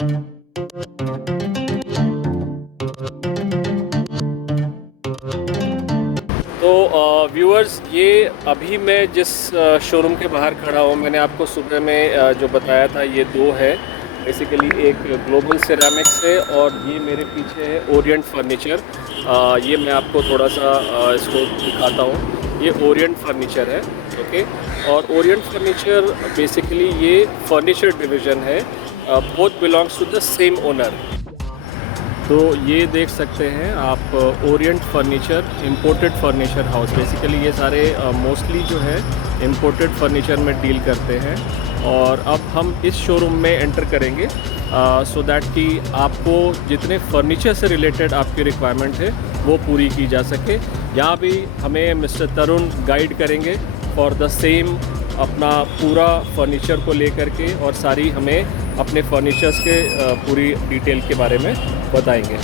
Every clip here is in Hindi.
तो व्यूअर्स, ये अभी मैं जिस शोरूम के बाहर खड़ा हूँ, मैंने आपको सुबह में जो बताया था, ये दो है। बेसिकली एक ग्लोबल सिरेमिक्स है और ये मेरे पीछे है ओरिएंट फर्नीचर। ये मैं आपको थोड़ा सा इसको दिखाता हूँ। ये ओरिएंट फर्नीचर है, ओके। और ओरिएंट फर्नीचर बेसिकली ये फर्नीचर डिवीज़न है। Both belongs to the same owner. तो ये देख सकते हैं आप, Orient furniture, imported furniture house. Basically ये सारे मोस्टली जो है इंपोर्टेड फर्नीचर में डील करते हैं। और अब हम इस शोरूम में एंटर करेंगे सो दैट कि आपको जितने फर्नीचर से रिलेटेड आपकी रिक्वायरमेंट है वो पूरी की जा सके। यहाँ भी हमें मिस्टर तरुण गाइड करेंगे फॉर द सेम, अपना पूरा फर्नीचर को लेकर के, और सारी हमें अपने फर्नीचर्स के पूरी डिटेल के बारे में बताएंगे।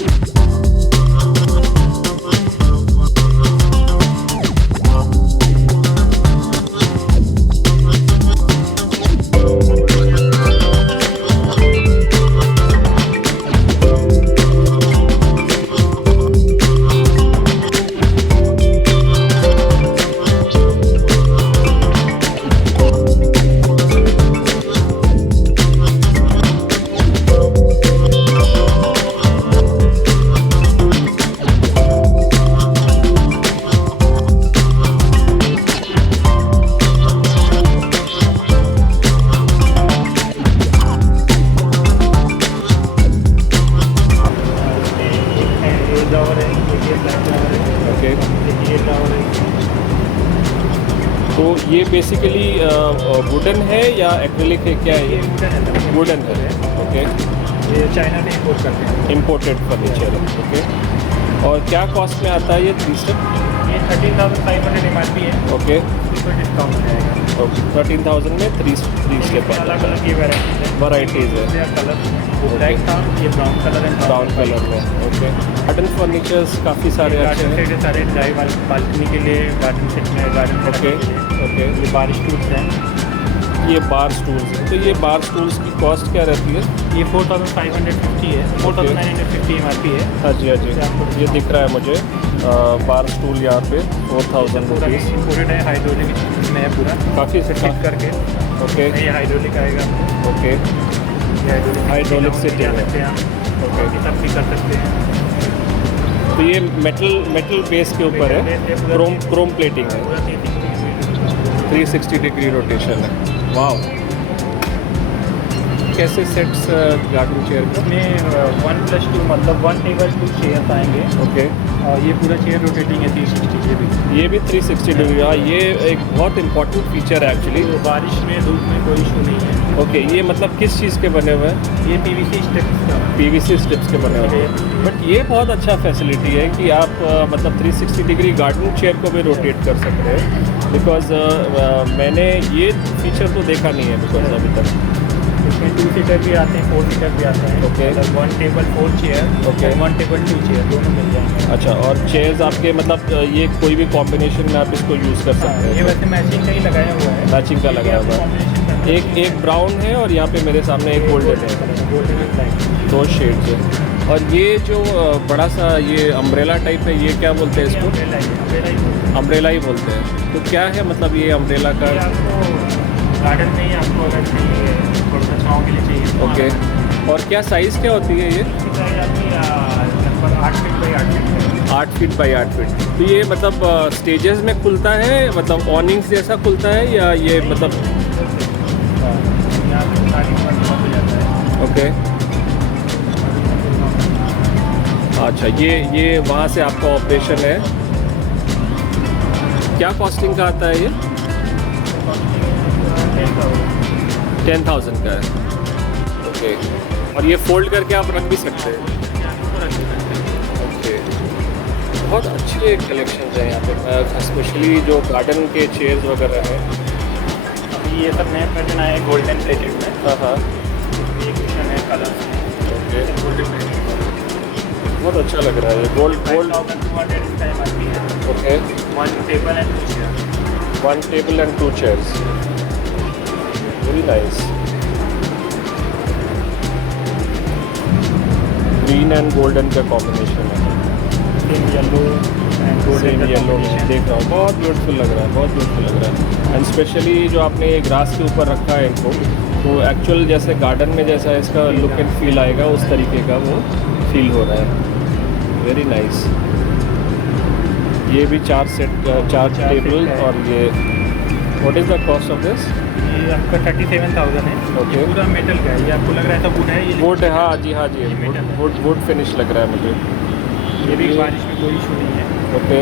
तो ये बेसिकली वुडन है या एक्रिलिक है, क्या है? ये वुडन है, ओके। ये चाइना से इम्पोर्ट करते हैं। इम्पोर्टेड फर्नीचर है, ओके। और क्या कॉस्ट में आता है ये 3 स्टेप? ये 13,500 MRP है। ओके, इसमें डिस्काउंट मिलेगा। ओके। 13,000 में 3 स्टेप आता अलग अलग ये वैराइटीज़ है। है। कलर वो ब्लैक था, ये ब्राउन कलर है। ब्राउन कलर में, ओके। गार्डन फर्नीचर्स काफ़ी सारे अच्छे गार्डन हैं। सेट सारे ड्राई बालकनी के लिए, गार्डन सेट में गार्डन ओके, ओके। ये बारिश टूल्स हैं। ये बार स्टूल्स हैं। तो ये बार स्टूल्स की कॉस्ट क्या रहती है? ये 4,550 है। 4,950 MRP है। हाँ जी, हाँ जी, ये दिख रहा है मुझे। बार स्टूल यहाँ पे 4,000 पूरा रुपीज़। इम्पोर्टेड है, हाइड्रोलिक में है पूरा, काफ़ी से फिट करके। ओके, ये हाइड्रोलिक आएगा। ओके। ये हाइड्रोलिक से ले सकते हैं आप। ओके। ये सब भी कर सकते हैं। तो ये मेटल बेस के ऊपर है, क्रोम प्लेटिंग है, पूरा 360 डिग्री रोटेशन है। वाह! कैसे सेट्स गार्डन चेयर का? इसमें 1+2 मतलब 1 टेबल 2 चेयर आएंगे। ओके। और ये पूरा चेयर रोटेटिंग है 360 डिग्री। ये भी 360 डिग्री। हाँ, ये एक बहुत इंपॉर्टेंट फीचर है एक्चुअली। तो बारिश में, धूप में कोई इशू नहीं है। ओके, ये मतलब किस चीज़ के बने हुए हैं? ये PVC स्टेप्स का। PVC स्ट्रिप्स के बने हुए हैं। बट ये बहुत अच्छा फैसिलिटी है कि आप मतलब 360 डिग्री गार्डन चेयर को भी रोटेट कर सकते हैं। बिकॉज मैंने ये फीचर तो देखा नहीं है बिकॉज अभी तक। इसमें 2 सीटर भी आते हैं, 4 सीटर भी आते हैं। ओके। मतलब 1 table 4 chair, okay. 1 table 2 chair, दोनों मिल जाएंगे। अच्छा, और चेयर्स आपके मतलब ये कोई भी कॉम्बिनेशन में आप इसको यूज़ कर सकते ये हैं? वैसे मैचिंग का ही लगाया हुआ है। मैचिंग का लगाया हुआ है। एक ब्राउन है और यहाँ पे मेरे सामने एक गोल्डन है। Golden and black. 2 शेड्स है। और ये जो बड़ा सा ये अम्ब्रेला टाइप है, ये क्या बोलते हैं इसको? अम्ब्रेला ही बोलते हैं। तो क्या है मतलब ये अम्ब्रेला का? आपको गार्डन में ही आपको अगर चाहिए, थोड़ा सा छाँव के लिए चाहिए तो ओके। और क्या साइज़ क्या होती है ये? इसकी साइज आपकी लगभग 8 feet by 8 feet. 8 feet by 8 feet. तो ये मतलब स्टेजेस में खुलता है, मतलब ऑनिंग्स जैसा खुलता है, या ये मतलब? यहाँ पे स्टार्टिंग में बंद हो जाता है। ओके। अच्छा, ये वहाँ से आपका ऑपरेशन है। क्या कॉस्टिंग का आता है ये? 10,000 का है, ओके। और ये फोल्ड करके आप रख भी सकते हैं, ओके। बहुत अच्छे कलेक्शन है यहाँ पे, स्पेशली जो गार्डन के चेयर्स वगैरह हैं। अभी ये सब नया पैटर्न आया है गोल्डन प्लेटेड में। हाँ, हाँ। ये क्वेश्चन है कलर, ओके। गोल्डन प्लेटेड बहुत अच्छा लग रहा है ये गोल्ड। 5,200 इसका MRP है। Okay. 1 table and 2 chair. 1 table and 2 chairs, very nice. Green and golden का कॉम्बिनेशन है, same yellow and same golden yellow में देख रहा हूँ, बहुत ब्यूटीफुल लग रहा है, बहुत ब्यूटीफुल लग रहा है। एंड स्पेशली जो आपने ये ग्रास के ऊपर रखा है इनको, तो एक्चुअल जैसे गार्डन में जैसा इसका लुक एंड फील आएगा उस तरीके का वो फील हो रहा है। Very nice. ये भी 4 टेबल और ये what is the cost of this? ये आपका 37,000 है। Okay. ये पूरा मेटल का है, ये आपको लग रहा है सब वुड है ये? वुड है, हाँ जी हाँ जी, ये metal है। वुड फिनिश लग रहा है मुझे। ये भी बारिश में कोई इशू नहीं है, ओके,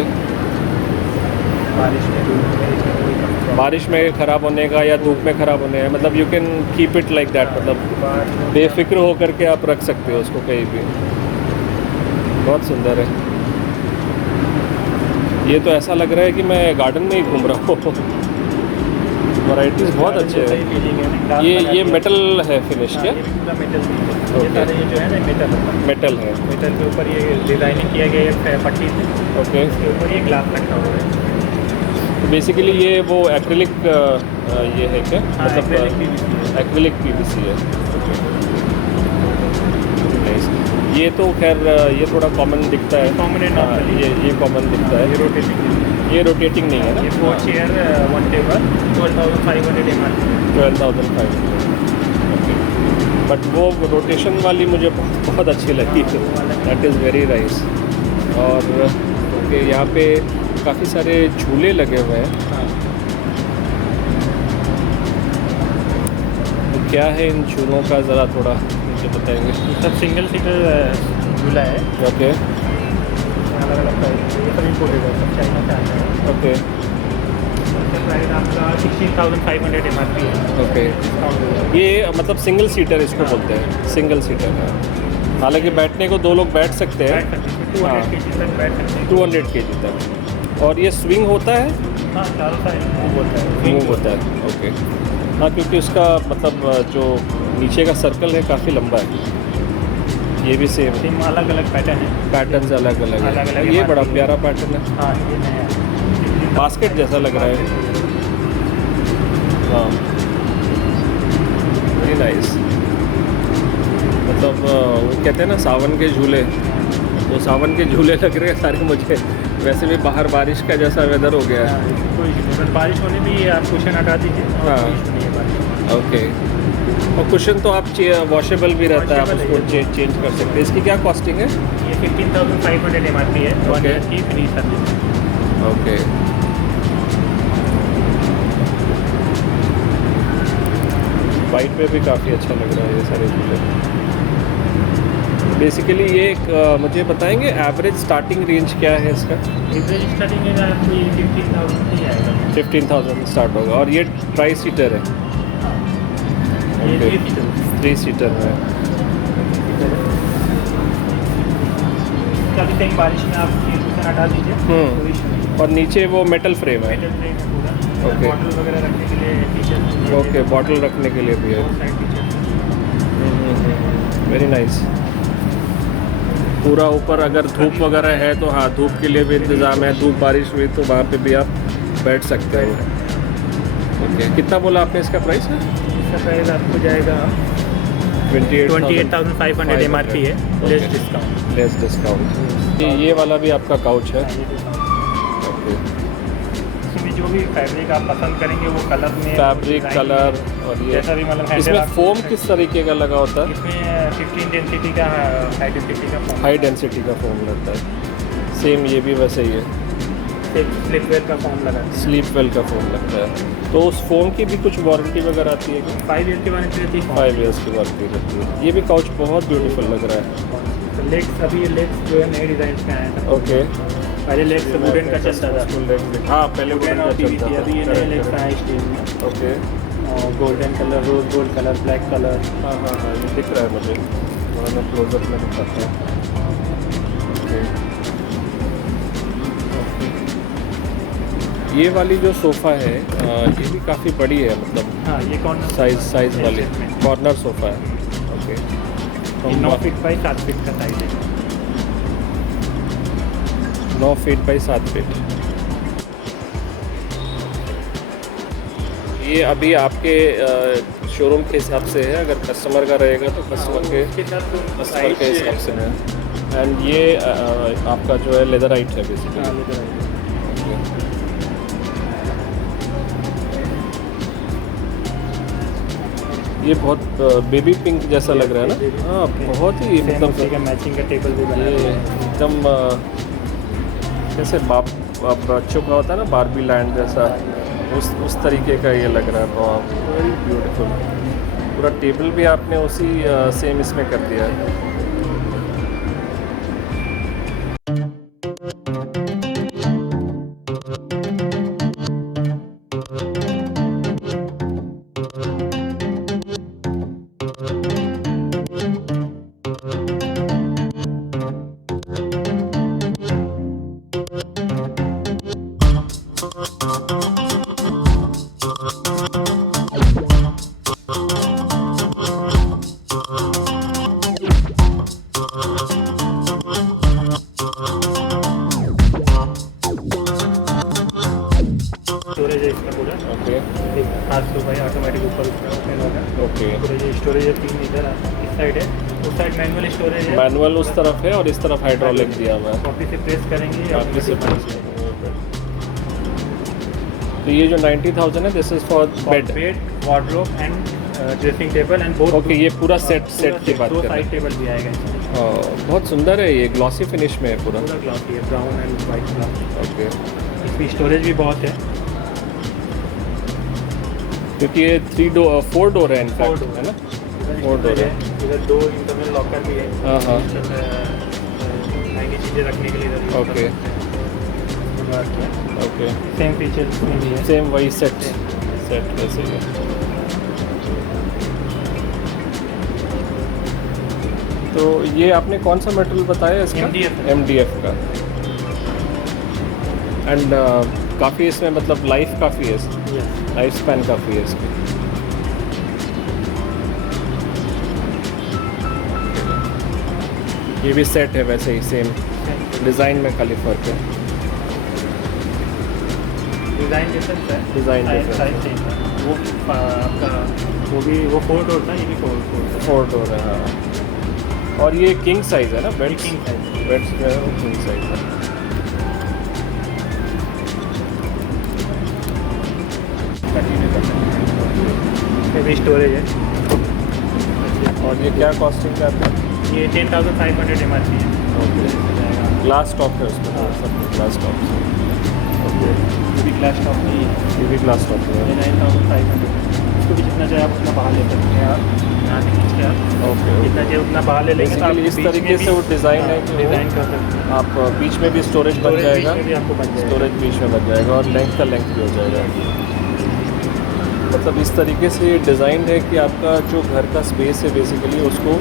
बारिश में धूप में इसमें कोई problem बारिश में ख़राब होने का या धूप में ख़राब होने का मतलब you can keep it like that, मतलब नहीं। बेफिक्र होकर के आप रख सकते हो उसको कहीं भी। बहुत सुंदर है। ये तो ऐसा लग रहा है कि मैं गार्डन में ही घूम रहा हूँ। वैराइटीज़ बहुत अच्छे हैं। ये मेटल है फिनिश क्या? ये भी पूरा मेटल है। ये Okay. सारे ये जो है ना मेटल है। मेटल है। मेटल के ऊपर ये डिज़ाइनिंग किया गया है पट्टी से, ओके, इसके ऊपर ये ग्लास रखा हुआ है। बेसिकली ये वो एक्रिलिक ये है क्या? हाँ, acrylic PVC है। एक्रिलिक पीवीसी है। Nice. ये तो खैर ये थोड़ा कॉमन दिखता है। Common है हाँ, normally। ये कॉमन दिखता ये है। रोटेटिंग है। ये रोटेटिंग नहीं है ना? ये 4 chair 1 table 12,500 MRP। 12,500। Okay, but वो रोटेशन वाली मुझे बहुत अच्छी लगी। That is very nice. और ओके, यहाँ पे काफ़ी सारे झूले लगे हुए हैं। हाँ, तो क्या है इन झूलों का, ज़रा थोड़ा मुझे बताएंगे? ये सब सिंगल सीटर झूला है, ओके अलग अलग प्राइस। ये सब इम्पोर्टेड है, सब चाइना से आता है। ओके इसका प्राइस आपका 16,500 MRP है। ओके। डिस्काउंट हो जाएगा। ये मतलब सिंगल सीटर इसको बोलते हैं, सिंगल सीटर है। हालांकि बैठने को 2 लोग बैठ सकते हैं, बैठ सकते हैं, 200 हाँ। kg तक बैठ सकते हैं। 200 kg तक। और ये स्विंग होता है, हाँ, चारों साइड मूव होता है। मूव होता है। ओके, हाँ, क्योंकि उसका मतलब जो नीचे का सर्कल है काफ़ी लंबा है। ये भी सेम सेम अलग अलग पैटर्न है। पैटर्न्स अलग अलग अलग-अलग है। ये है, बड़ा बाकी- प्यारा पैटर्न है, हाँ, ये नया है। बास्केट जैसा लग रहा है। हाँ, वेरी नाइस। मतलब वो कहते हैं ना सावन के झूले, तो सावन के झूले लग रहे हैं सारे मुझे। वैसे भी बाहर बारिश का जैसा वेदर हो गया है। हाँ, कोई इशू नहीं, बस बारिश होने भी आप कुशन हटा दीजिए और हाँ। कोई इशू नहीं है बारिश। ओके, और कुशन तो आप वॉशेबल भी रहता है, आप Washable उसको है चेंज कर सकते हैं। इसकी क्या कॉस्टिंग है? ये 15,500 MRP है, 1 Okay. ईयर की फ्री सर्विस। ओके, वाइट पे भी काफ़ी अच्छा लग रहा है ये सारे झूले। बेसिकली ये एक मुझे बताएंगे एवरेज स्टार्टिंग रेंज क्या है इसका? एवरेज स्टार्टिंग है आपको ये 15,000 से ही आएगा। 15,000 स्टार्ट होगा। और ये ट्राई सीटर है? ये Okay. 3 सीटर 3 सीटर है। कभी कहीं बारिश में आप ये कुशन हटा दीजिए, कोई इशू नहीं। और नीचे वो मेटल फ्रेम है? मेटल फ्रेम है पूरा। Okay. बॉटल वगैरह रखने के लिए टी-शर्ट। ओके, बॉटल रखने के लिए भी है। Side T-shirt. Very nice. पूरा ऊपर अगर धूप वगैरह है तो हाँ, धूप के लिए भी इंतज़ाम है। धूप बारिश हुई तो वहाँ पे भी आप बैठ सकते हो। ओके, कितना बोला आपने इसका प्राइस है? इसका प्राइस आपको जाएगा 28,500 MRP है, लेस डिस्काउंट। Less discount. ये वाला भी आपका काउच है? ओके, इसमें जो भी फैब्रिक आप पसंद करेंगे वो कलर में फैब्रिक, design कलर में, और ये जैसा भी मतलब हैंडल इसमें आप- फोम किस तरीके का लगा होता है? इसमें 15 डेंसिटी का हाई डेंसिटी का फोम, हाई डेंसिटी का फोम लगता है। सेम ये भी वैसे ही है, स्लिपवेयर का फोम लगा है। स्लीप वेल का फोम लगता है। तो उस फोम की भी कुछ वारंटी वगैरह आती है क्या? 5 ईयर की वारंटी रहती है। 5 इयर्स की वारंटी रहती है। ये भी काउच बहुत ब्यूटीफुल लग रहा है। तो लेग्स अभी लेग्स जो है नए डिज़ाइन में आया था। ओके, पहले लेग्स वुडन का चलता था, हाँ, पहले वुडन और PVC। अभी ये नए लेग्स आए स्टील में, ओके, और golden colour, rose gold colour, black colour. हाँ हाँ हाँ, ये दिख रहा है मुझे। थोड़ा मैं क्लोजअप में दिखाता हूँ। ओके, ये वाली जो सोफ़ा है ये भी काफ़ी बड़ी है, मतलब हाँ, ये कौन साइज वाली कॉर्नर सोफ़ा है। ओके, 9 फीट बाई 7 फीट का साइज है। 9 फीट बाई 7 फीट। ये अभी आपके शोरूम के हिसाब से है, अगर कस्टमर का रहेगा तो कस्टमर के हिसाब से है। एंड ये आपका जो है लेदराइट है बेसिकली। ये बहुत बेबी पिंक जैसा लग रहा है ना। हाँ, बहुत ही मतलब मैचिंग का टेबल भी बनाया है एकदम जैसे बच्चों का होता है ना बारबी लैंड जैसा, उस तरीके का ये लग रहा है। बहुत वेरी ब्यूटीफुल। पूरा टेबल भी आपने उसी सेम इसमें कर दिया है। स्टोरेज है इसका पूरा। ओके एक हाथ से भाई ऑटोमेटिक ऊपर ओपन होगा। ओके। पूरा ये स्टोरेज है 3 इधर इस साइड है, उस साइड मैनुअल स्टोरेज है। मैनुअल उस तरफ है और इस तरफ हाइड्रोलिक दिया हुआ है। कॉपी से प्रेस करेंगे काफी से तो ये जो 90,000 है this is for bed. Wardrobe and dressing table and both. Okay, ये पूरा सेट की बात दो कर रहे साइड टेबल भी आएगा इसमें। हैं। बहुत सुंदर है ये, ग्लॉसी फिनिश में है पूरा। पूरा ग्लॉसी है, brown and white gloss. Okay, इसकी स्टोरेज भी बहुत है क्योंकि ये 4 डोर है इनफैक्ट, है ना। 4 डोर है। इधर 2 इंटरनल लॉकर भी है। हाँ हाँ। महंगी चीज़ें रखने के लिए इधर ओके ओके। सेम फीचर्स में भी है। सेम वही सेट वैसे ही है। तो ये आपने कौन सा मटेरियल बताया इसका? MDF का। एंड काफ़ी इसमें मतलब लाइफ काफ़ी है, लाइफ स्पैन काफ़ी है इसकी। ये भी सेट है वैसे ही, सेम डिज़ाइन में खाली फर्क है। डिज़ाइन डिफरेंस है। डिज़ाइन साइज सेम है। वो आपका वो भी 4 डोर था, ये भी 4 डोर है। हाँ, और ये किंग साइज़ है ना बेड? King size. बेड्स जो है वो किंग साइज़ है। कंटिन्यू कर सकते हैं। ये भी स्टोरेज है। और ये क्या कॉस्टिंग का आता है? ये 10,500 MRP है। ओके। ग्लास टॉप है उसमें? हाँ। सब ग्लास टॉप से। ओके। ये भी ग्लास टॉप नहीं है। ये भी ग्लास टॉप है। ये 9,500। इसको भी जितना चाहे आप उतना बाहर ले सकते हैं आप, यहाँ से खींच के आप ओके। जितना चाहे उतना बाहर ले लेंगे। तो आप Basically इस बीच में तरीके भी- से वो डिज़ाइन है कि वो डिज़ाइन कर सकते हैं। आप बीच में भी स्टोरेज बन स्टोरेज बीच जाएगा। में भी आपको बन जाएगा। स्टोरेज बीच में बन जाएगा और लेंथ का लेंथ भी हो जाएगा। मतलब इस तरीके से ये डिज़ाइन है कि आपका जो घर का स्पेस है बेसिकली उसको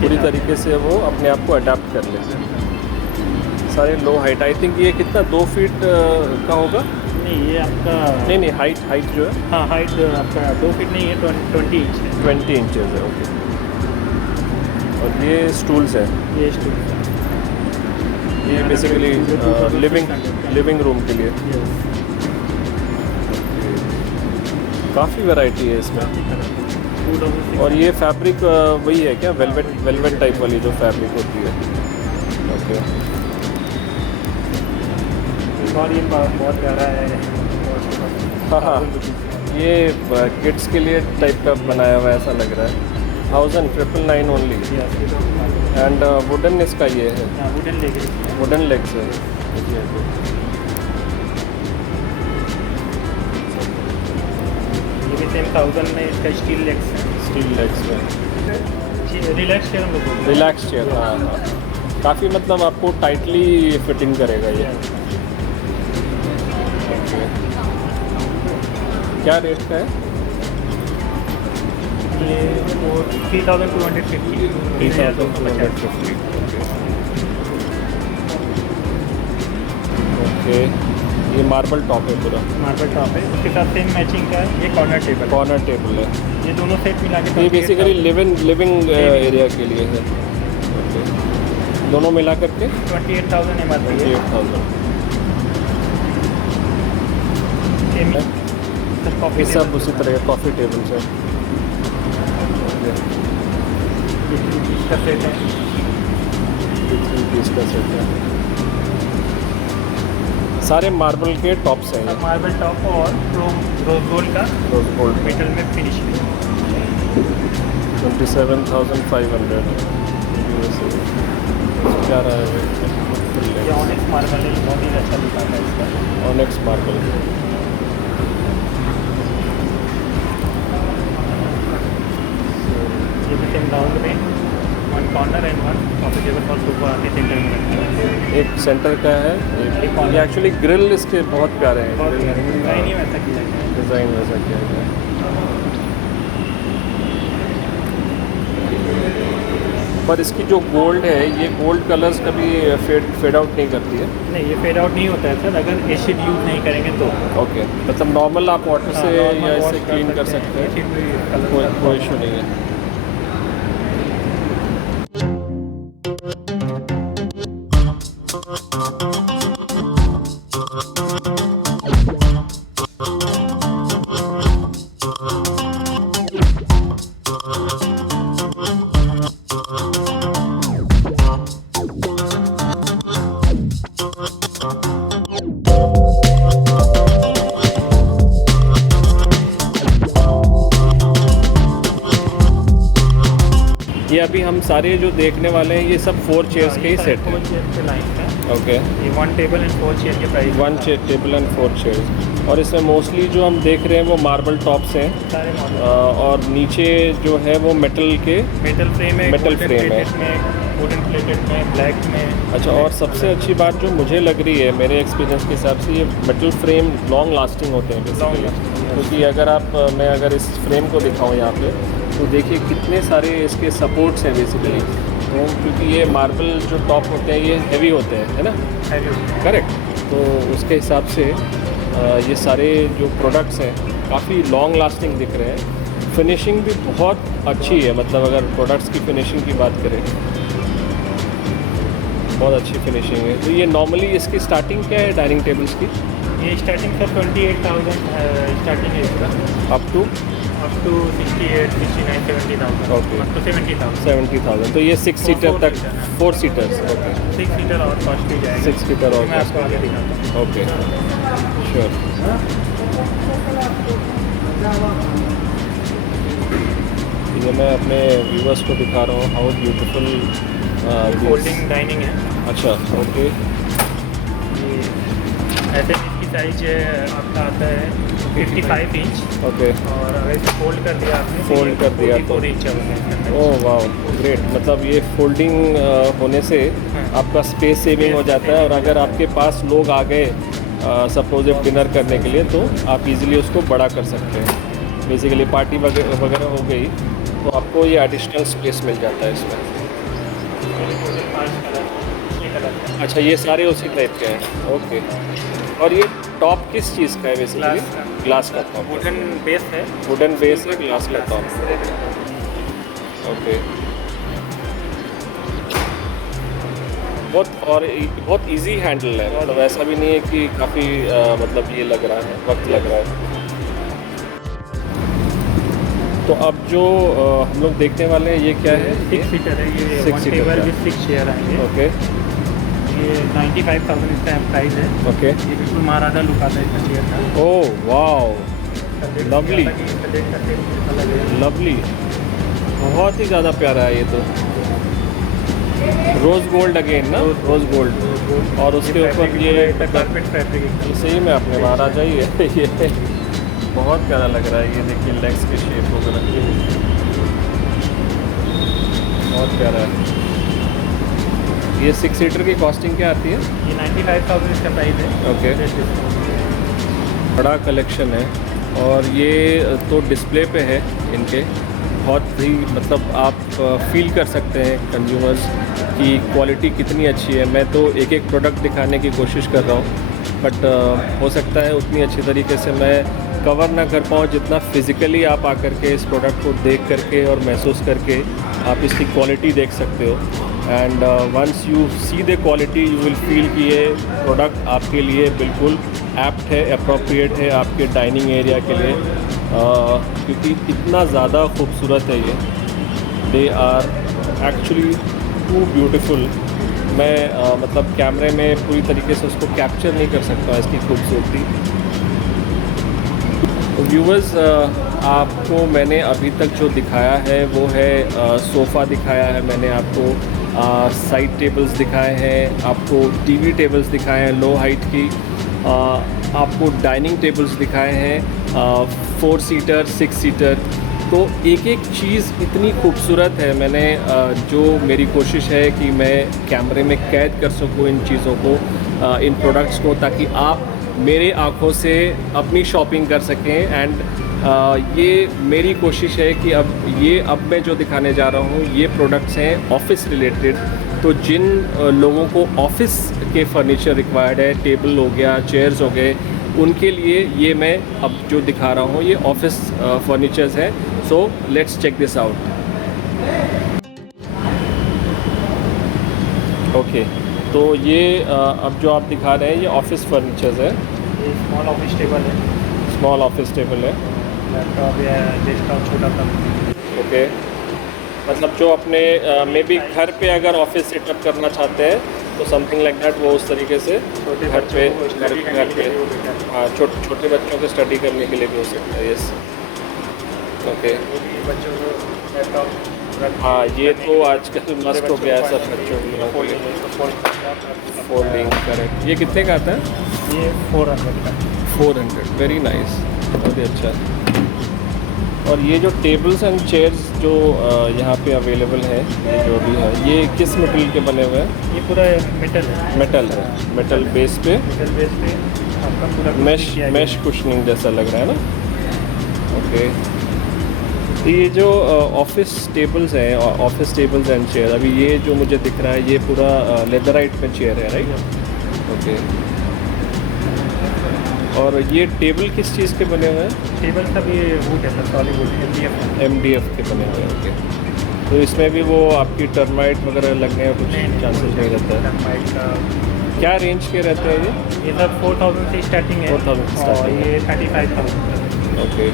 पूरी तरीके से वो अपने आप को अडेप्ट कर लेते हैं। सारे लो हाइट, आई थिंक ये कितना 2 फीट का होगा? नहीं, ये आपका नहीं हाइट जो है हाँ, हाइट आपका 2 फीट नहीं है, 20 इंच है। 20 इंचेस है। ओके। और ये स्टूल्स है, ये स्टूल है। ये बेसिकली लिविंग रूम के लिए। काफ़ी वैरायटी है इसमें। और ये फैब्रिक वही है क्या, वेलवेट टाइप वाली जो फैब्रिक होती है? ओके। और ये बहुत प्यारा है। हाँ हाँ, ये किड्स के लिए टाइप का बनाया हुआ ऐसा लग रहा है। 1,999 ओनली। एंड वुडन इसका ये है, वुडन लेग्स है। ये भी सेम 1000 में इसका स्टील लेग्स है। स्टील लेग्स में रिलैक्स चेयर हम लोग बोलते हैं। Relax chair. हाँ हाँ, काफ़ी मतलब आपको टाइटली फिटिंग करेगा ये। ओके। क्या रेट का है? ये वो 3,250। 3,250। ओके। ये मार्बल टॉप है पूरा? मार्बल टॉप है, उसके साथ सेम मैचिंग का है। ये कॉर्नर टेबल है। ये दोनों सेट मिला के ये बेसिकली लिविंग एरिया के लिए है। ओके। दोनों मिला करके 28,000 MRP है। 28,000। कॉफ़ी ये सब उसी तरह के कॉफ़ी टेबल्स हैं। का सेट है। 3 पीस का सेट है। सारे मार्बल के टॉप्स हैं ये। मार्बल टॉप और रोज गोल्ड का रोज गोल्ड मेटल में फिनिशिंग। 27,500 क्या रहा है ये ऑनिक्स मार्बल है, बहुत ही अच्छा दिखा है इसका। Onyx marble. ये भी सेम राउंड में 1 corner and 1 coffee table for sofa के सेंटर में रखा है। एक सेंटर का है, ये एक्चुअली ग्रिल इसके बहुत प्यारे हैं। बहुत डिज़ाइन ही वैसा किया गया है। डिज़ाइन वैसा किया गया है। पर इसकी जो गोल्ड है, ये गोल्ड कलर्स कभी फेड आउट नहीं करती है। नहीं, ये फेड आउट नहीं होता है सर, अगर एसिड यूज़ नहीं करेंगे तो। ओके, मतलब नॉर्मल आप वाटर से या इससे क्लीन कर सकते हैं, कोई इशू नहीं है। ये अभी हम सारे जो देखने वाले हैं, ये सब 4 चेयर्स के ही सेट है। 4 चेयर के लाइन का। ओके, ये 1 टेबल एंड 4 चेयर के प्राइस। 1 table and 4 chairs. और इसमें मोस्टली जो हम देख रहे हैं वो मार्बल टॉप्स हैं, सारे मॉडल और नीचे जो है वो मेटल के मेटल फ्रेम है, मेटल फ्रेम है। वुडन प्लेटेड में, ब्लैक में। अच्छा, और सबसे अच्छी बात जो मुझे लग रही है मेरे एक्सपीरियंस के हिसाब से, ये मेटल फ्रेम लॉन्ग लास्टिंग होते हैं बेसिकली। क्योंकि मैं अगर इस फ्रेम को दिखाऊं यहाँ पे, तो देखिए कितने सारे इसके सपोर्ट्स हैं बेसिकली। तो क्योंकि ये मार्बल जो टॉप होते हैं ये हैवी होते हैं, है ना, करेक्ट। तो उसके हिसाब से ये सारे जो प्रोडक्ट्स हैं काफ़ी लॉन्ग लास्टिंग दिख रहे हैं। फिनिशिंग भी बहुत अच्छी है, मतलब अगर प्रोडक्ट्स की फिनिशिंग की बात करें, बहुत अच्छी फिनिशिंग है। तो ये नॉर्मली इसकी स्टार्टिंग क्या है डाइनिंग टेबल्स की? ये स्टार्टिंग सर 28,000 स्टार्टिंग है इसका, up to 68, 69, 70,000। Okay. Up to 70,000। 70,000। तो ये 6 सीटर तक, 4 सीटर्स। ओके, 6 सीटर और कॉस्टली जाएगा। 6 सीटर और मैं आपको आगे दिखाता हूँ। Okay, sure. ये मैं अपने व्यूवर्स को दिखा रहा हूँ हाउ ब्यूटीफुल फोल्डिंग डाइनिंग है। अच्छा, ओके। ये ऐसे इसकी साइज आपका आता है 55 इंच। ओके, और अगर इसे फोल्ड कर दिया आपने, Fold कर दिया तो- 44 इंच है। ओह वाह, ग्रेट। मतलब ये फोल्डिंग होने से हाँ। आपका स्पेस सेविंग हो जाता है, और अगर आपके पास लोग आ गए सपोज डिनर करने के लिए, तो आप इजीली उसको बड़ा कर सकते हैं। बेसिकली पार्टी वगैरह हो गई तो आपको ये एडिशनल स्पेस मिल जाता है इसमें। अच्छा, ये सारे उसी टाइप के हैं। ओके, और ये टॉप किस चीज़ का है बेसिकली? ग्लास का टॉप। वुडन बेस है। वुडन बेस है, ग्लास का टॉप। ओके, बहुत इजी हैंडल है, मतलब ऐसा भी नहीं है कि काफ़ी मतलब ये लग रहा है, वक्त लग रहा है। तो अब जो हम लोग देखने वाले हैं, ये क्या है? 6 सीटर है ये। 6 1 सीटर टेबल का। विद 6 चेयर आएंगे। ओके, ये 95,000 इसका प्राइस है। ओके। ये बिल्कुल महाराजा लुक आता है इसका चेयर का। Oh wow, Lovely. लवली, बहुत ही ज़्यादा प्यारा है ये तो। रोज़ गोल्ड अगेन ना, रोज़ गोल्ड। और उसके ऊपर ये कारपेट फैब्रिक। सही में अपने महाराजा ही है ये। बहुत प्यारा लग रहा है ये, देखिए लेग्स के शेप वगैरह, बहुत प्यारा है। ये 6 सीटर की कॉस्टिंग क्या आती है? ये 95,000 इसका प्राइस है। ओके, बड़ा कलेक्शन है, और ये तो डिस्प्ले पे है इनके। बहुत ही मतलब आप फील कर सकते हैं कंज्यूमर्स की क्वालिटी कितनी अच्छी है। मैं तो एक एक प्रोडक्ट दिखाने की कोशिश कर रहा हूँ, बट हो सकता है उतनी अच्छी तरीके से मैं कवर ना कर पाऊँ जितना फिज़िकली आप आकर के इस प्रोडक्ट को देख करके और महसूस करके आप इसकी क्वालिटी देख सकते हो। And once you see the quality you will feel कि ये प्रोडक्ट आपके लिए बिल्कुल एप्ट है, अप्रोप्रिएट है आपके डाइनिंग एरिया के लिए। क्योंकि इतना ज़्यादा खूबसूरत है ये। They are actually too beautiful. मैं मतलब कैमरे में पूरी तरीके से उसको कैप्चर नहीं कर सकता इसकी खूबसूरती। व्यूअर्स, आपको मैंने अभी तक जो दिखाया है वो है सोफ़ा दिखाया है मैंने आपको, साइड टेबल्स दिखाए हैं, आपको टीवी टेबल्स दिखाए हैं लो हाइट की, आपको डाइनिंग टेबल्स दिखाए हैं 4 सीटर 6 सीटर। तो एक एक चीज़ इतनी खूबसूरत है। मैंने जो मेरी कोशिश है कि मैं कैमरे में कैद कर सकूँ इन चीज़ों को, इन प्रोडक्ट्स को, ताकि आप मेरे आँखों से अपनी शॉपिंग कर सकें। एंड ये मेरी कोशिश है कि अब मैं जो दिखाने जा रहा हूँ ये प्रोडक्ट्स हैं ऑफ़िस रिलेटेड। तो जिन लोगों को ऑफ़िस के फर्नीचर रिक्वायर्ड है, टेबल हो गया, चेयर्स हो गए, उनके लिए ये मैं अब जो दिखा रहा हूँ ये ऑफ़िस फर्नीचर्स हैं। So let's check this out. Okay, तो ये अब जो आप दिखा रहे हैं ये ऑफ़िस फर्नीचर्स है। ये स्मॉल ऑफिस टेबल है, स्मॉल ऑफिस टेबल है। लैपटॉप या डेस्कटॉप छोटा सा। ओके, मतलब जो अपने मे बी घर पे अगर ऑफिस सेटअप करना चाहते हैं तो समथिंग लाइक दैट, वो उस तरीके से छोटे घर पे बच्चों को स्टडी करने के लिए वो बेटर है। हाँ, छोटे बच्चों को स्टडी करने के लिए भी हो सकता है। Yes, okay. वो भी बच्चों को लैपटॉप हाँ, ये तो आजकल मस्त हो गया है सब बच्चों के लिए। Folding, correct. ये कितने का आता है? ये 400 का। 400, वेरी नाइस, बहुत ही अच्छा। और ये जो टेबल्स एंड चेयर्स जो यहाँ पे अवेलेबल है, ये जो भी है, ये किस मटेरियल के बने हुए हैं? ये पूरा मेटल है। मेटल है, मेटल बेस पे, मेटल बेस पे आपका पूरा मैश कुशनिंग जैसा लग रहा है ना। ओके, तो ये जो ऑफिस टेबल्स हैं, ऑफिस टेबल्स एंड चेयर, अभी ये जो मुझे दिख रहा है ये पूरा लेदराइट में चेयर है, राइट? ओके, और ये टेबल किस चीज़ के बने हुए हैं? टेबल का भी वुड है सर, सॉलिड वुड MDF के बने हुए हैं। ओके, तो इसमें भी वो आपकी टर्माइट वगैरह लगने का कुछ चांसेस नहीं रहता है? टर्माइट का क्या रेंज के रहते हैं ये? ये सब 4000 से स्टार्टिंग है। 4000 से और starting है। ये 35,000। ओके,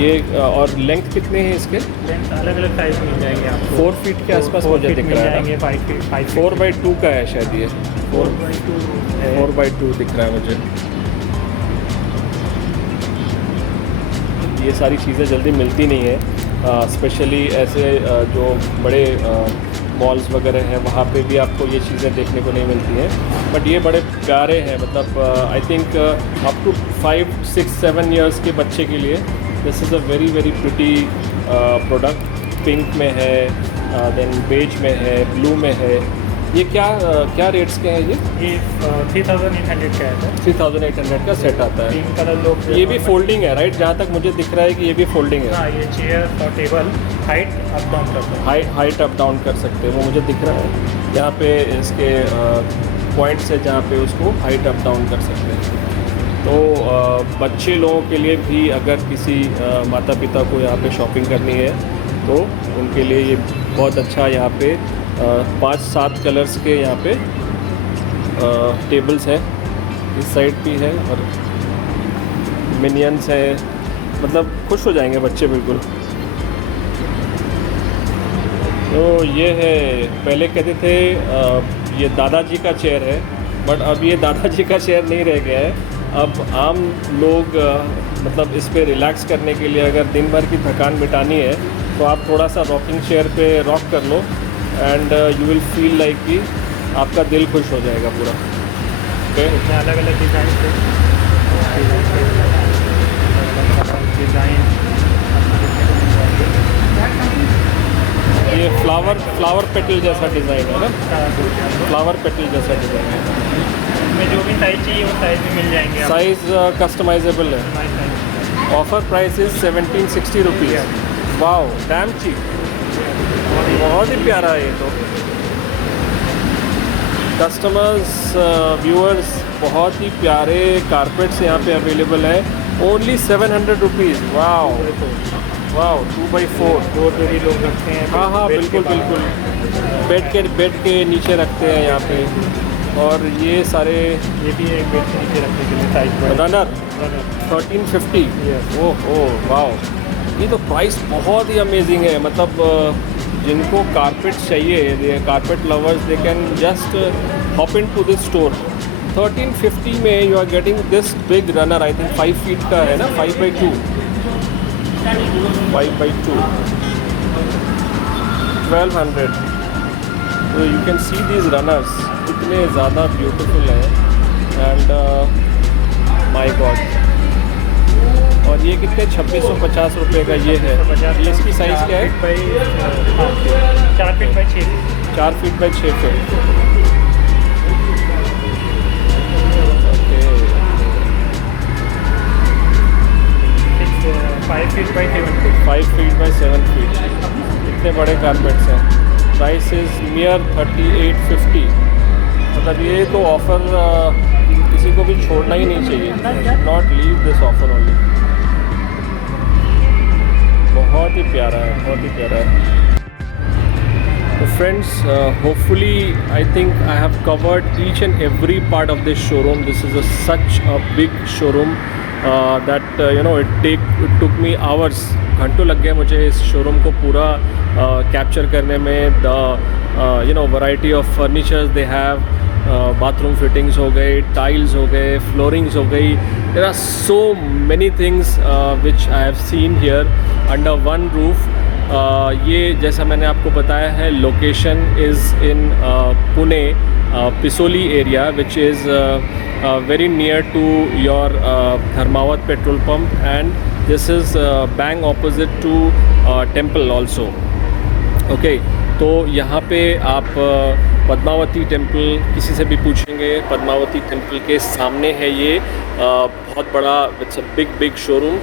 ये और लेंथ कितने हैं इसके? लेंथ अलग अलग साइज मिल जाएंगे आपको। 4 फीट के आसपास मुझे दिख रहा है ना। 5 फीट 4x2 का है शायद ये। 4/2 है। 4x2 दिख रहा है मुझे। ये सारी चीज़ें जल्दी मिलती नहीं है, स्पेशली ऐसे जो बड़े मॉल्स वगैरह हैं वहाँ पे भी आपको ये चीज़ें देखने को नहीं मिलती हैं। बट ये बड़े प्यारे हैं, मतलब I think up to 5, 6, 7 years के बच्चे के लिए this is a very very pretty product. Pink में है, देन बेज में है, ब्लू में है। ये क्या रेट्स के हैं ये? 3800 का है सर। 3800 का सेट आता है। पिंक कलर लोग ये भी फोल्डिंग है, राइट? जहाँ तक मुझे दिख रहा है कि ये भी फोल्डिंग है। हाँ, ये चेयर और टेबल हाइट अप डाउन करता है। हाइट अप डाउन कर सकते हैं, वो मुझे दिख रहा है। यहाँ पे इसके पॉइंट्स है जहाँ पे उसको हाइट अप डाउन कर सकते हैं। तो बच्चे लोगों के लिए भी अगर किसी माता पिता को यहाँ पे शॉपिंग करनी है तो उनके लिए ये बहुत अच्छा, यहाँ पे 5-7 कलर्स के यहाँ पे टेबल्स हैं। इस साइड भी है और मिनियंस है, मतलब खुश हो जाएंगे बच्चे बिल्कुल। तो ये है, पहले कहते थे ये दादाजी का चेयर है, बट अब ये दादाजी का चेयर नहीं रह गया है। अब आम लोग मतलब इस पे रिलैक्स करने के लिए अगर दिन भर की थकान मिटानी है तो आप थोड़ा सा रॉकिंग चेयर पे रॉक कर लो and you will feel like कि आपका दिल खुश हो जाएगा पूरा। ओके, इसमें अलग अलग डिज़ाइन थे, डिज़ाइन ये फ्लावर पेटल जैसा डिज़ाइन है ना, फ्लावर पेटल जैसा डिज़ाइन है। में जो भी साइज़ चाहिए वो साइज़ भी मिल जाएंगे आपको। साइज़ कस्टमाइजेबल है। हमारे size offer price is 1760 rupees. Wow, damn cheap, बहुत ही प्यारा है ये तो। कस्टमर्स, व्यूअर्स, बहुत ही प्यारे कारपेट्स यहाँ पे अवेलेबल है। Only 700 rupees. Wow wow, 2x4 4 पे भी लोग रखते हैं। हाँ हाँ, बेड के बिल्कुल बाहर। बिल्कुल, बेड के नीचे रखते हैं यहाँ पे। और ये सारे ये भी एक बेड के नीचे रखने के लिए साइज पर रनर 1350। Yes. ओह वाह, ये तो प्राइस बहुत ही अमेजिंग है। मतलब जिनको कारपेट चाहिए, carpet lovers, they can just hop in to this store. 1350 में you are getting this big runner. I think 5 feet का है ना, 5x2 1200। तो you can see these runners इतने ज़्यादा ब्यूटीफुल हैं एंड माय गॉड। और ये कितने 2650 रुपये का ये है। ये इसकी साइज़ क्या है? 4 feet by 6 feet. 4 feet by 6 feet. Okay. 5 feet by 7 feet. 5 feet by 7 feet. इतने बड़े कारपेट्स हैं। Price is near 3850। मतलब ये तो ऑफ़र किसी को भी छोड़ना ही नहीं चाहिए। Not leave this offer only. बहुत ही प्यारा है, बहुत ही प्यारा है। तो friends, hopefully I think I have covered each and every part of this showroom. This is such a big showroom that you know it took me hours. घंटों लग गए मुझे इस शोरूम को पूरा कैप्चर करने में। The you know variety of furnitures they have, bathroom fittings हो गए, टाइल्स हो गए, फ्लोरिंग्स हो गई। There are so many things which I have seen here under one roof. ये जैसा मैंने आपको बताया है, location is in Pune Pisoli area, which is very near to your Dharmavat petrol pump, and this is bang opposite to temple also. Okay, तो यहाँ पे आप पद्मावती टेम्पल किसी से भी पूछेंगे, पद्मावती टेम्पल के सामने है ये बहुत बड़ा, it's a big showroom.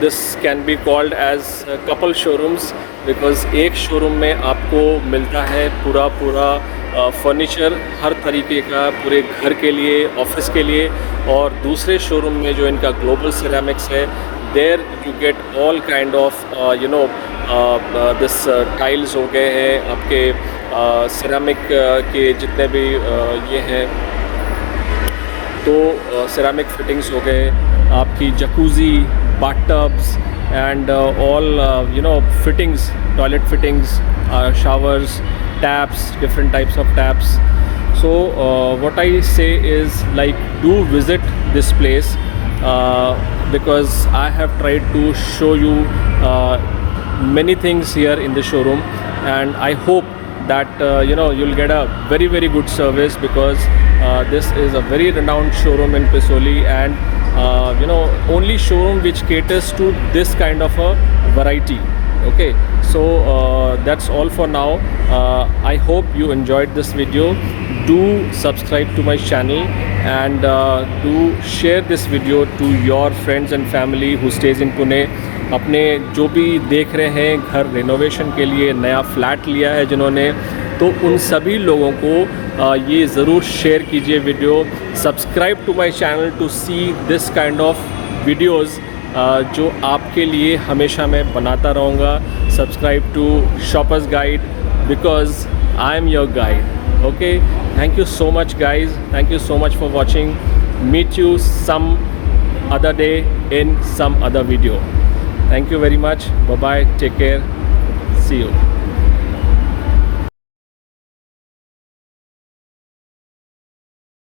This can be called as couple showrooms, because एक शोरूम में आपको मिलता है पूरा फर्नीचर हर तरीके का, पूरे घर के लिए, ऑफिस के लिए। और दूसरे शोरूम में जो इनका ग्लोबल सिरेमिक्स है, there you get all kind of you know this tiles हो गए हैं, आपके सिरेमिक के जितने भी ये हैं, तो सिरेमिक फिटिंग्स हो गए, आपकी jacuzzi, bathtubs and all you know fittings, toilet fittings, showers, taps, different types of taps. So what I say is, like, do visit this place because I have tried to show you many things here in the showroom, and I hope that you know, you'll get a very good service, because this is a very renowned showroom in Pisoli, and you know, only showroom which caters to this kind of a variety. Okay, so that's all for now. I hope you enjoyed this video. Do subscribe to my channel, and do share this video to your friends and family who stays in Pune. अपने जो भी देख रहे हैं घर रेनोवेशन के लिए, नया फ्लैट लिया है जिन्होंने, तो उन सभी लोगों को ये ज़रूर शेयर कीजिए video. Subscribe to my channel to see this kind of videos जो आपके लिए हमेशा मैं बनाता रहूँगा। Subscribe to shoppers guide, because I am your guide. Okay, thank you so much guys, thank you so much for watching. Meet you some other day in some other video. Thank you very much. Bye bye, take care, see you.